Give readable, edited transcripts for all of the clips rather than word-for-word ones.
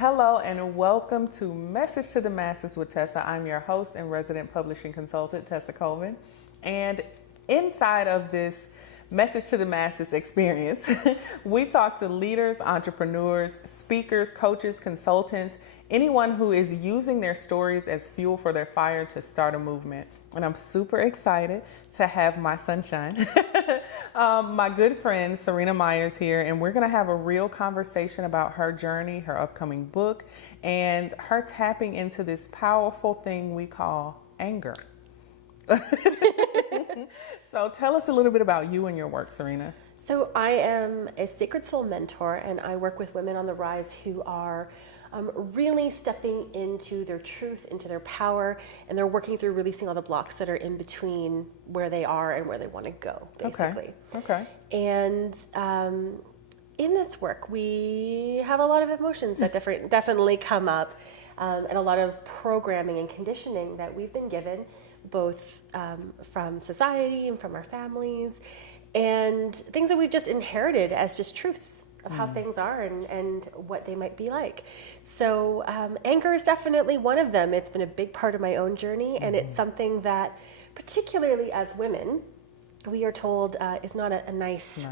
Hello and welcome to Message to the Masses with Tesa. I'm your host and resident publishing consultant, Tesa Colvin. And inside of this Message to the Masses experience, we talk to leaders, entrepreneurs, speakers, coaches, consultants, anyone who is using their stories as fuel for their fire to start a movement. And I'm super excited to have my sunshine, my good friend Seryna Myers here, and we're going to have a real conversation about her journey, her upcoming book, and her tapping into this powerful thing we call anger. So tell us a little bit about you and your work, Seryna. So I am a sacred soul mentor, and I work with women on the rise who are really stepping into their truth, into their power, and they're working through releasing all the blocks that are in between where they are and where they want to go, basically. Okay. And in this work, we have a lot of emotions that definitely come up, and a lot of programming and conditioning that we've been given, both from society and from our families, and things that we've just inherited as just truths of how things are and what they might be like. So anger is definitely one of them. It's been a big part of my own journey, and it's something that, particularly as women, we are told is not a nice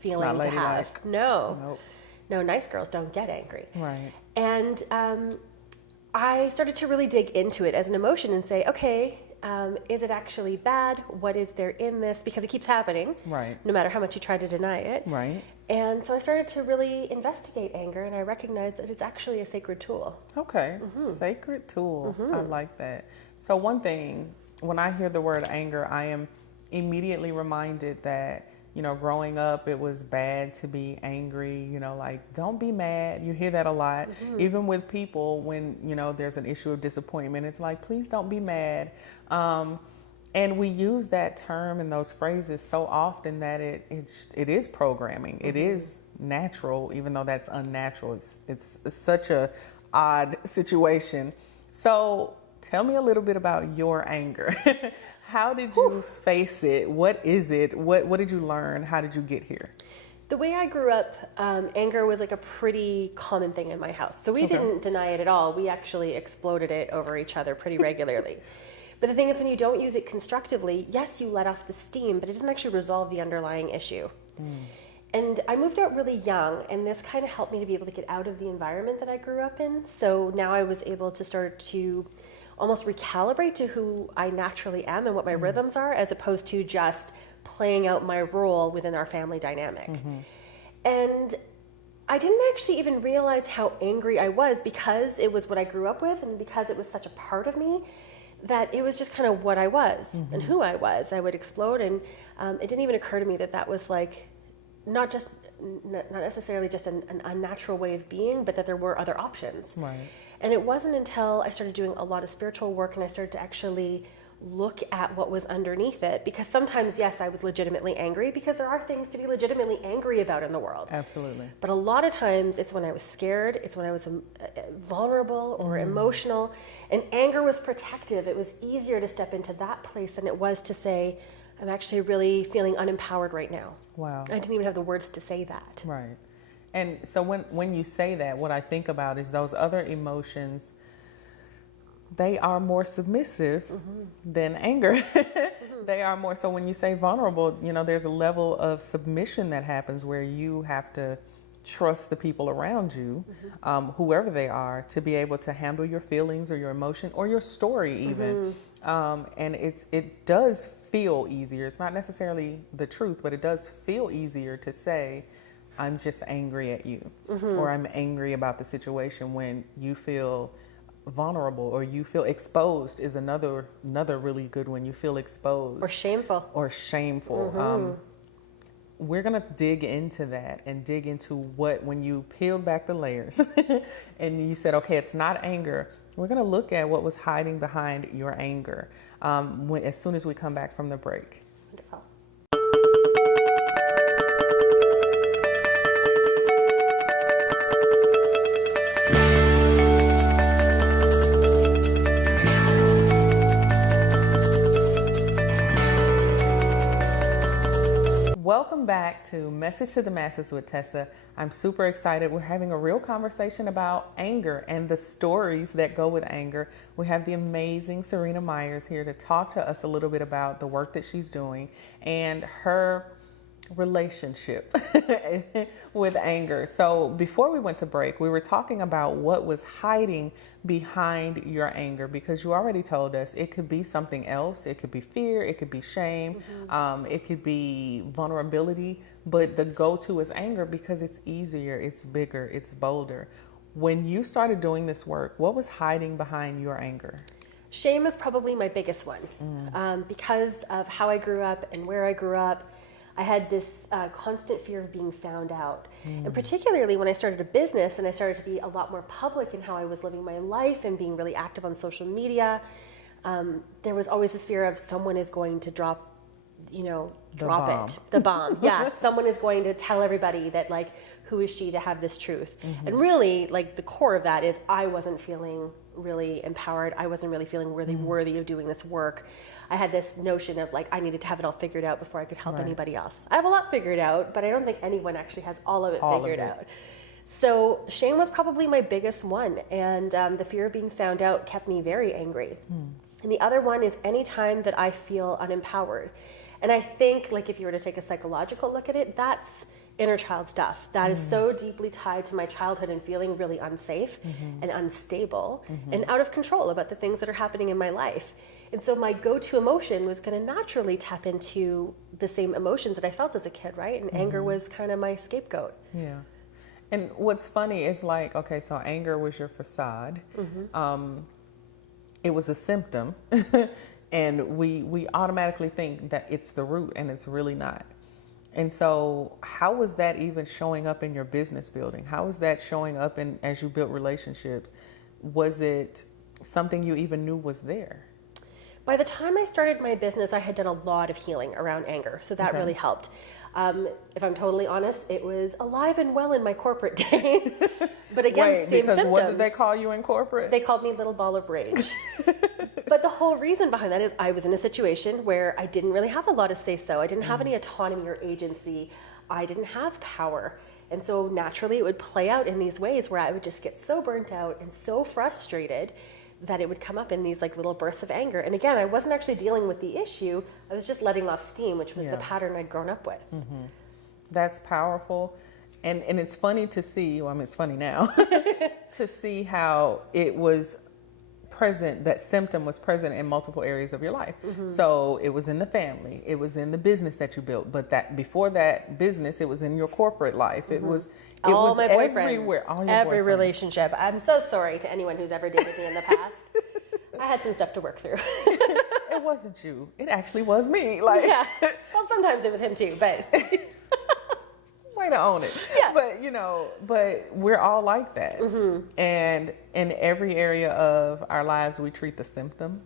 feeling to have. No, nice girls don't get angry. Right. And I started to really dig into it as an emotion and say, okay, is it actually bad? What is there in this? Because it keeps happening, Right. no matter how much you try to deny it. Right. And so I started to really investigate anger, and I recognized that it's actually a sacred tool. Okay. Sacred tool. I like that. So one thing, when I hear the word anger, I am immediately reminded that, growing up, it was bad to be angry, like, don't be mad. You hear that a lot, even with people when, there's an issue of disappointment. It's like, please don't be mad. And we use that term and those phrases so often that it is programming. It is natural, even though that's unnatural. It's such a odd situation. So tell me a little bit about your anger. How did you face it? What is it? What did you learn? How did you get here? The way I grew up, anger was like a pretty common thing in my house. So we didn't deny it at all. We actually exploded it over each other pretty regularly. But the thing is, when you don't use it constructively, yes, you let off the steam, but it doesn't actually resolve the underlying issue. And I moved out really young, and this kind of helped me to be able to get out of the environment that I grew up in. So now I was able to start to almost recalibrate to who I naturally am and what my rhythms are, as opposed to just playing out my role within our family dynamic. And I didn't actually even realize how angry I was, because it was what I grew up with and because it was such a part of me, that it was just kind of what I was and who I was. I would explode, and it didn't even occur to me that that was like not necessarily just an unnatural way of being, but that there were other options. Right. And it wasn't until I started doing a lot of spiritual work and I started to actually look at what was underneath it, because sometimes, yes, I was legitimately angry, because there are things to be legitimately angry about in the world. Absolutely. But a lot of times it's when I was scared, it's when I was vulnerable or emotional, and anger was protective. It was easier to step into that place than it was to say, I'm actually really feeling unempowered right now. Wow. I didn't even have the words to say that. Right. And so when you say that, what I think about is those other emotions, they are more submissive than anger. They are more, so when you say vulnerable, there's a level of submission that happens where you have to trust the people around you, whoever they are, to be able to handle your feelings or your emotion or your story even. And it does feel easier. It's not necessarily the truth, but it does feel easier to say, I'm just angry at you, or I'm angry about the situation, when you feel vulnerable or you feel exposed is another really good one. You feel exposed. Or shameful. We're going to dig into that and dig into when you peel back the layers and you said, okay, it's not anger. We're going to look at what was hiding behind your anger as soon as we come back from the break. Wonderful. Welcome back to Message to the Masses with Tessa. I'm super excited. We're having a real conversation about anger and the stories that go with anger. We have the amazing Seryna Myers here to talk to us a little bit about the work that she's doing and her relationship with anger. So before we went to break, we were talking about what was hiding behind your anger, because you already told us it could be something else. It could be fear, it could be shame, it could be vulnerability, but the go-to is anger because it's easier, it's bigger, it's bolder. When you started doing this work, what was hiding behind your anger? Shame is probably my biggest one. Because of how I grew up and where I grew up, I had this constant fear of being found out. And particularly when I started a business and I started to be a lot more public in how I was living my life and being really active on social media, there was always this fear of someone is going to drop the bomb. Yeah, someone is going to tell everybody that, like, who is she to have this truth? And really, like, the core of that is I wasn't feeling really empowered. I wasn't really feeling really worthy of doing this work. I had this notion of, like, I needed to have it all figured out before I could help anybody else. I have a lot figured out, but I don't think anyone actually has all of it figured out. So shame was probably my biggest one, and the fear of being found out kept me very angry. And the other one is any time that I feel unempowered. And I think, like, if you were to take a psychological look at it, that's inner child stuff. That is so deeply tied to my childhood and feeling really unsafe and unstable and out of control about the things that are happening in my life. And so my go-to emotion was going to naturally tap into the same emotions that I felt as a kid, right? And anger was kind of my scapegoat. Yeah. And what's funny is, like, okay, so anger was your facade. It was a symptom. And we automatically think that it's the root, and it's really not. And so how was that even showing up in your business building? How was that showing up as you built relationships? Was it something you even knew was there? By the time I started my business, I had done a lot of healing around anger, so that really helped. If I'm totally honest, it was alive and well in my corporate days. But again, same because symptoms. What did they call you in corporate? They called me Little Ball of Rage. But the whole reason behind that is I was in a situation where I didn't really have a lot of say-so. I didn't have any autonomy or agency. I didn't have power. And so naturally it would play out in these ways where I would just get so burnt out and so frustrated that it would come up in these, like, little bursts of anger. And again, I wasn't actually dealing with the issue. I was just letting off steam, which was the pattern I'd grown up with. That's powerful. And it's funny to see, well, I mean, it's funny now, to see how it was present, that symptom was present in multiple areas of your life. So it was in the family, it was in the business that you built, but that before that business, it was in your corporate life. It was all my boyfriends, everywhere, every relationship. I'm so sorry to anyone who's ever dated me in the past. I had some stuff to work through. It wasn't you. It actually was me. Like, yeah. Well, sometimes it was him too, but way to own it. Yeah. But we're all like that. And in every area of our lives, we treat the symptom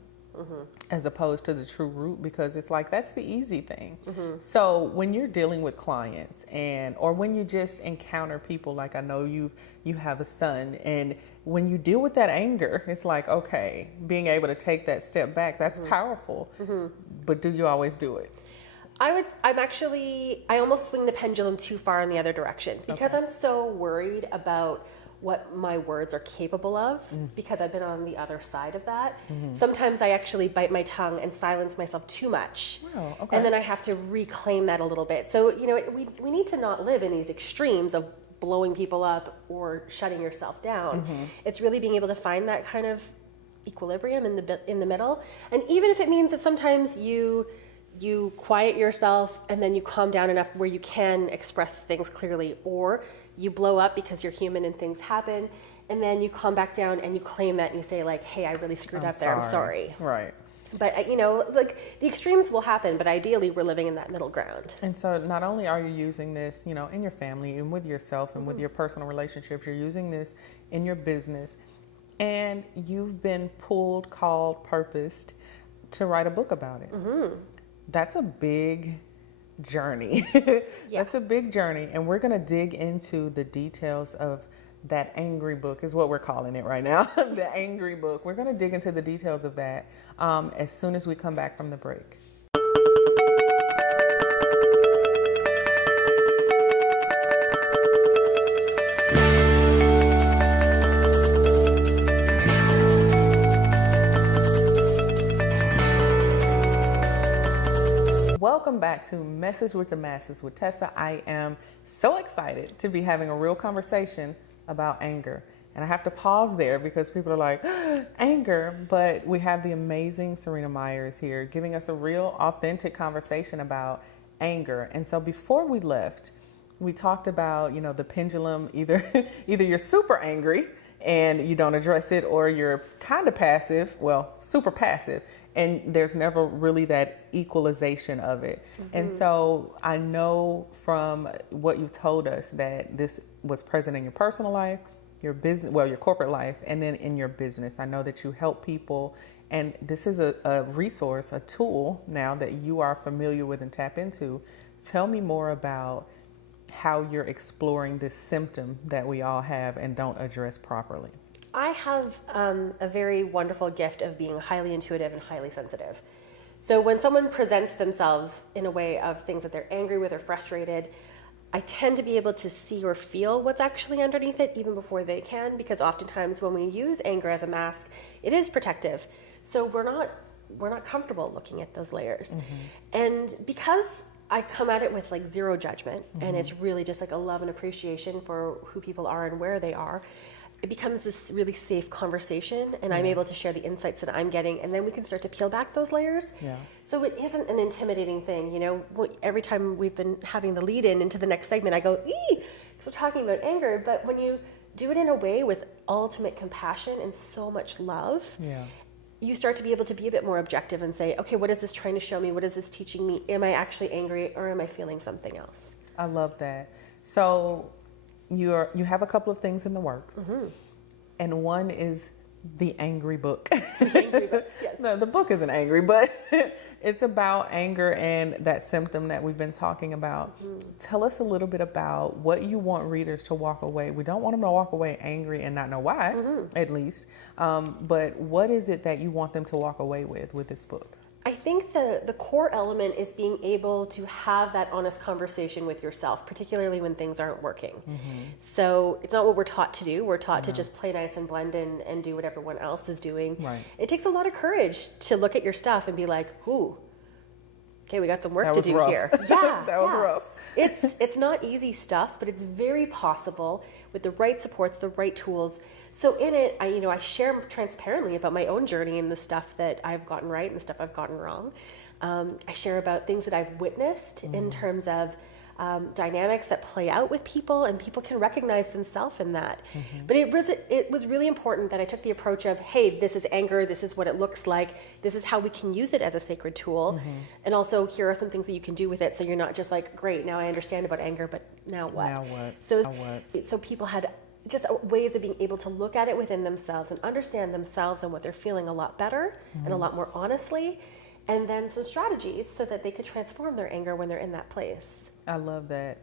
as opposed to the true root, because it's like, that's the easy thing. So when you're dealing with clients or when you just encounter people, like, I know you have a son, and when you deal with that anger, it's like, okay, being able to take that step back, that's powerful. But do you always do it? I almost swing the pendulum too far in the other direction, because I'm so worried about what my words are capable of, because I've been on the other side of that. Sometimes I actually bite my tongue and silence myself too much. Oh, okay. And then I have to reclaim that a little bit. So, we need to not live in these extremes of blowing people up or shutting yourself down. It's really being able to find that kind of equilibrium in the middle. And even if it means that sometimes you quiet yourself and then you calm down enough where you can express things clearly, or you blow up because you're human and things happen, and then you calm back down and you claim that and you say, like, hey, I really screwed up there, I'm sorry. Right. But, like, the extremes will happen, but ideally we're living in that middle ground. And so not only are you using this, in your family and with yourself and with your personal relationships, you're using this in your business, and you've been pulled, called, purposed to write a book about it. That's a big journey. That's a big journey. And we're going to dig into the details of that angry book, is what we're calling it right now. The angry book. We're going to dig into the details of that as soon as we come back from the break. back to Message with the Masses with Tesa. I am so excited to be having a real conversation about anger. And I have to pause there because people are like, anger, but we have the amazing Seryna Myers here giving us a real authentic conversation about anger. And so before we left, we talked about, the pendulum, either you're super angry and you don't address it, or you're kind of passive, super passive, and there's never really that equalization of it. And so I know from what you've told us that this was present in your personal life, your business, your corporate life, and then in your business. I know that you help people, and this is a resource, a tool now that you are familiar with and tap into. Tell me more about how you're exploring this symptom that we all have and don't address properly. I have a very wonderful gift of being highly intuitive and highly sensitive. So when someone presents themselves in a way of things that they're angry with or frustrated, I tend to be able to see or feel what's actually underneath it even before they can, because oftentimes when we use anger as a mask, it is protective. So we're not comfortable looking at those layers. And because I come at it with like zero judgment, and it's really just like a love and appreciation for who people are and where they are, it becomes this really safe conversation, and I'm able to share the insights that I'm getting, and then we can start to peel back those layers. So it isn't an intimidating thing. Every time we've been having the lead into the next segment, I go, ee, because we're talking about anger, but when you do it in a way with ultimate compassion and so much love, you start to be able to be a bit more objective and say, okay, what is this trying to show me? What is this teaching me? Am I actually angry, or am I feeling something else? I love that. So you have a couple of things in the works, and one is the angry book. The angry book, yes. No, the book isn't angry, but it's about anger and that symptom that we've been talking about. Tell us a little bit about what you want readers to walk away. We don't want them to walk away angry and not know why, at least. But what is it that you want them to walk away with this book? I think the core element is being able to have that honest conversation with yourself, particularly when things aren't working. So it's not what we're taught to do. We're taught to just play nice and blend in and do what everyone else is doing. It takes a lot of courage to look at your stuff and be like, ooh, okay, we got some work to do here. Yeah, that was rough. It's not easy stuff, but it's very possible with the right supports, the right tools. So in it, I share transparently about my own journey and the stuff that I've gotten right and the stuff I've gotten wrong. I share about things that I've witnessed in terms of dynamics that play out with people, and people can recognize themselves in that. But it was really important that I took the approach of, hey, this is anger, this is what it looks like, this is how we can use it as a sacred tool, and also here are some things that you can do with it, so you're not just like, great, now I understand about anger, but now what? Now what? So people had just ways of being able to look at it within themselves and understand themselves and what they're feeling a lot better and a lot more honestly, and then some strategies so that they could transform their anger when they're in that place. I love that,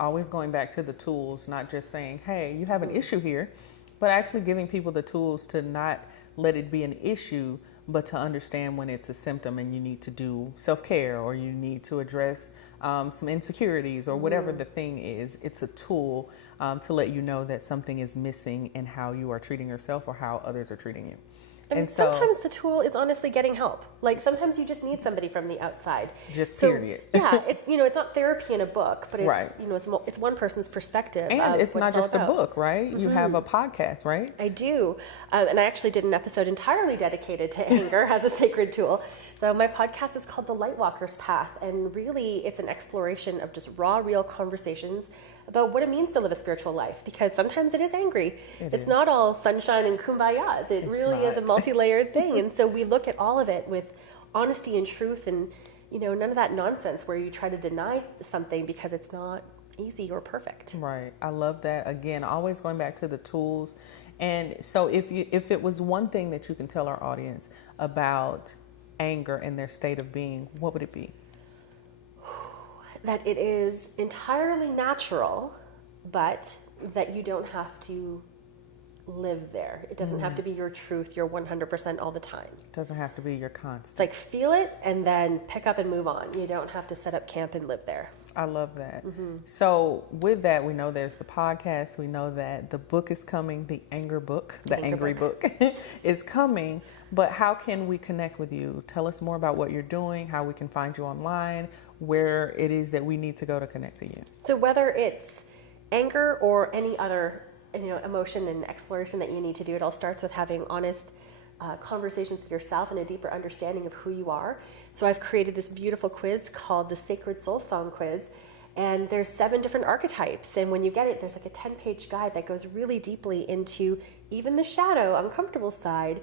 always going back to the tools, not just saying, hey, you have an issue here, but actually giving people the tools to not let it be an issue, but to understand when it's a symptom and you need to do self-care, or you need to address some insecurities, or whatever the thing is. It's a tool to let you know that something is missing in how you are treating yourself or how others are treating you. And sometimes the tool is honestly getting help. Like sometimes you just need somebody from the outside. Period. Yeah, it's it's not therapy in a book, but it's it's one person's perspective. And it's not just a book, right? You have a podcast, right? I do, and I actually did an episode entirely dedicated to anger as a sacred tool. So my podcast is called The Lightwalker's Path, and really it's an exploration of just raw, real conversations about what it means to live a spiritual life, because sometimes it is angry. It's not all sunshine and kumbayas. It really is a multi-layered thing. And so we look at all of it with honesty and truth, and none of that nonsense where you try to deny something because it's not easy or perfect. Right. I love that. Again, always going back to the tools. And so if it was one thing that you can tell our audience about anger and their state of being, what would it be? That it is entirely natural, but that you don't have to live there. It doesn't have to be your truth, your 100% all the time. It doesn't have to be your constant. It's like feel it and then pick up and move on. You don't have to set up camp and live there. I love that. So with that, we know there's the podcast. We know that the book is coming, the anger book, the angry book is coming. But how can we connect with you? Tell us more about what you're doing, how we can find you online, where it is that we need to go to connect to you. So whether it's anger or any other emotion and exploration that you need to do, it all starts with having honest conversations with yourself and a deeper understanding of who you are. So I've created this beautiful quiz called the Sacred Soul Song Quiz, and there's 7 different archetypes, and when you get it, there's like a 10-page guide that goes really deeply into even the shadow, uncomfortable side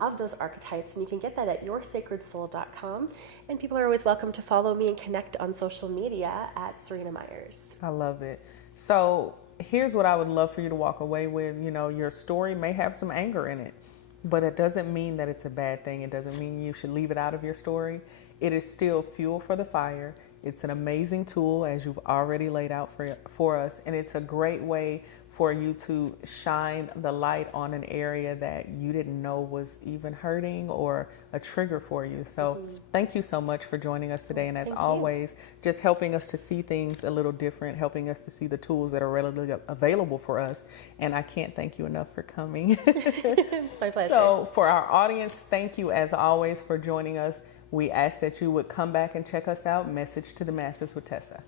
of those archetypes, and you can get that at yoursacredsoul.com. And people are always welcome to follow me and connect on social media at Seryna Myers. I love it. So here's what I would love for you to walk away with. Your story may have some anger in it, but it doesn't mean that it's a bad thing. It doesn't mean you should leave it out of your story. It is still fuel for the fire. It's an amazing tool, as you've already laid out for us, and it's a great way for you to shine the light on an area that you didn't know was even hurting or a trigger for you. So thank you so much for joining us today. And as always, just helping us to see things a little different, helping us to see the tools that are readily available for us. And I can't thank you enough for coming. It's my pleasure. So for our audience, thank you as always for joining us. We ask that you would come back and check us out. Message to the Masses with Tesa.